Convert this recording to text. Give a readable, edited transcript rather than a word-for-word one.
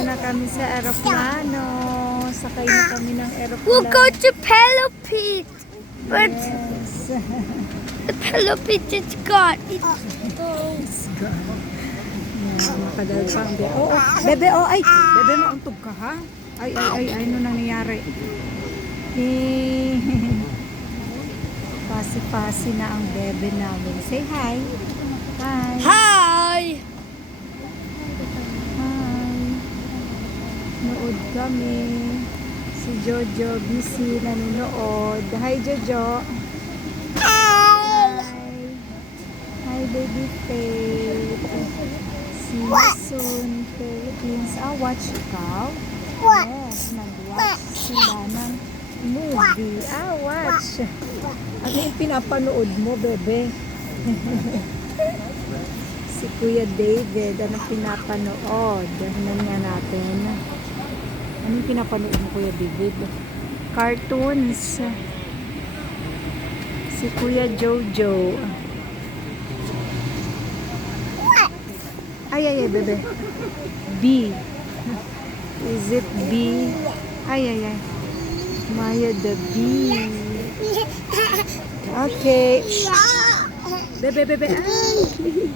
Nandito na kami sa aeroplano. Sakay na kami ng aeroplano. We'll go to Pelopit. But Yes. the Pelopit is gone. Makadal pa ang bebe. Oh, bebe, oh, ay. Bebe, mauntog ka, ha? Ay, ano nangyayari? Pasi-pasi na ang bebe namin. Say hi. Hi. Hi. Hi. Nood kami. Si Jojo busy nanonood. Hi, Jojo. Hi. Hi, baby Faith. See you soon, Philippines. Watch ikaw? Yes, nag-watch sila ng movie. Watch. Ano yung pinapanood mo, bebe? Si Kuya David, ano pinapanood? Tignan nga natin. Anong pinapanood mo, Kuya David? Cartoons. Si Kuya Jojo. Ay, bebe. B. Is it B? Ay. Maya the B. Okay. Bebe. Ay.